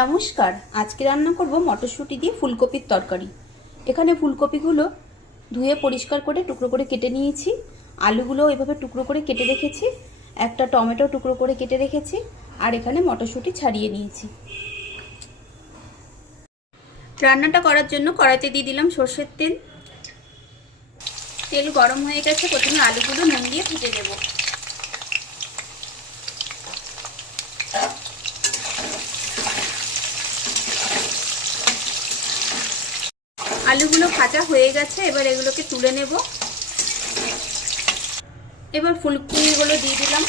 নমস্কার, আজকে রান্না করব মটরশুঁটি দিয়ে ফুলকপির তরকারি। এখানে ফুলকপিগুলো ধুয়ে পরিষ্কার করে টুকরো করে কেটে নিয়েছি। আলুগুলো এভাবে টুকরো করে কেটে রেখেছি। একটা টমেটো টুকরো করে কেটে রেখেছি। আর এখানে মটরশুঁটি ছাড়িয়ে নিয়েছি। রান্নাটা করার জন্য কড়াইতে দিয়ে দিলাম সর্ষের তেল। তেল গরম হয়ে গেছে, প্রথমে আলুগুলো নুন দিয়ে ভেজে দেবো আলুগুলো ভাজা হয়ে গেছে, এবার এগুলোকে তুলে নেব। এবার ফুলকপিগুলো দিয়ে দিলাম।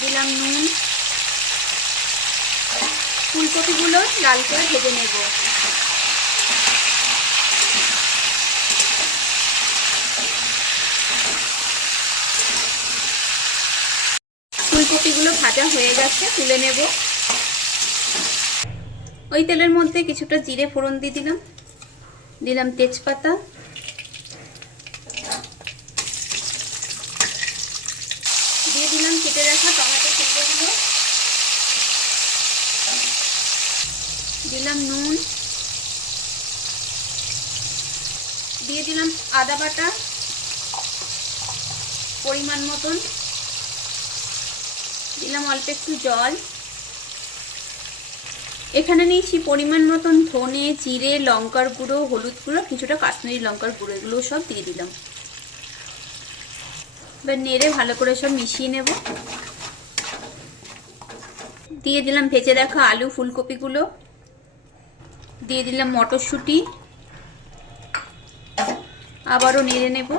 দিলাম নুন। ফুলকপিগুলো লাল করে ভেজে নেব। ফুলকপিগুলো ভাজা হয়ে গেছে, তুলে নেব। ওই তেলের মধ্যে কিছুটা জিরে ফোড়ন দিয়ে দিলাম। দিলাম তেজপাতা। দিয়ে দিলাম কেটে রাখা টমেটো টুকরোগুলো দিলাম নুন। দিয়ে দিলাম আদা বাটা। পরিমাণ মতন। দিলাম অল্প একটু জল। এখানে নিয়েছি পরিমাণ মতন ধনে, জিরে, লঙ্কার গুঁড়ো, হলুদ গুঁড়ো, কিছুটা কাশ্মীরি লঙ্কার গুঁড়ো, এগুলো সব দিয়ে দিলাম। এবার নেড়ে ভালো করে সব মিশিয়ে নেব। দিয়ে দিলাম, ভেজে রাখা আলু ফুলকপিগুলো। দিয়ে দিলাম মটরশুঁটি। আবারও নেড়ে নেব।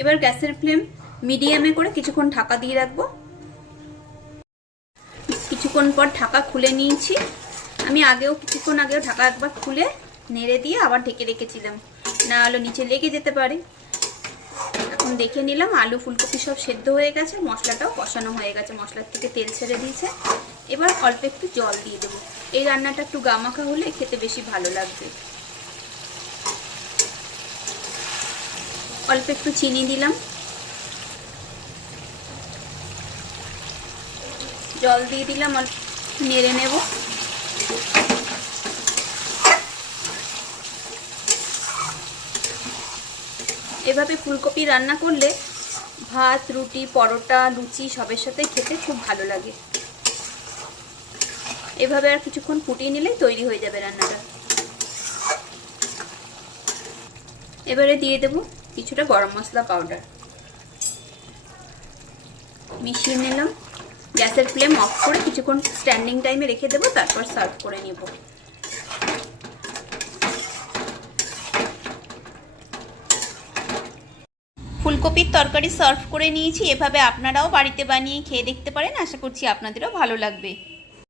এবার গ্যাসের ফ্লেম মিডিয়ামে করে কিছুক্ষণ ঢাকা দিয়ে রাখব। কিছুক্ষণ পর ঢাকা খুলে নিয়েছি। আমি আগেও, কিছুক্ষণ আগেও ঢাকা একবার খুলে নেড়ে দিয়ে আবার ঢেকে রেখেছিলাম। না হলে নিচে লেগে যেতে পারে। এখন দেখে নিলাম আলু, ফুলকপি সব সেদ্ধ হয়ে গেছে, মশলাটাও কষানো হয়ে গেছে। মশলার থেকে তেল ছেড়ে দিয়েছে। এবার অল্প একটু জল দিয়ে দেবো। এই রান্নাটা একটু গামাখা হলে খেতে বেশি ভালো লাগবে। অল্প একটু চিনি দিলাম। জল দিয়ে দিলাম আর নেড়ে নেব। এভাবে ফুলকপি রান্না করলে ভাত, রুটি, পরোটা, লুচি সবের সাথে খেতে খুব ভালো লাগে। এভাবে আর কিছুক্ষণ ফুটিয়ে নিলেই তৈরি হয়ে যাবে রান্নাটা। এবারে দিয়ে দেব কিছুটা গরম মশলা পাউডার। মিশিয়ে নিলাম। গ্যাসের ফ্লেম অফ করে কিছুক্ষণ স্ট্যান্ডিং টাইমে রেখে দেবো, তারপর সার্ভ করে নেব। ফুলকপির তরকারি সার্ভ করে নিয়েছি, এভাবে আপনারাও বাড়িতে বানিয়ে খেয়ে দেখতে পারেন। আশা করছি আপনাদেরও ভালো লাগবে।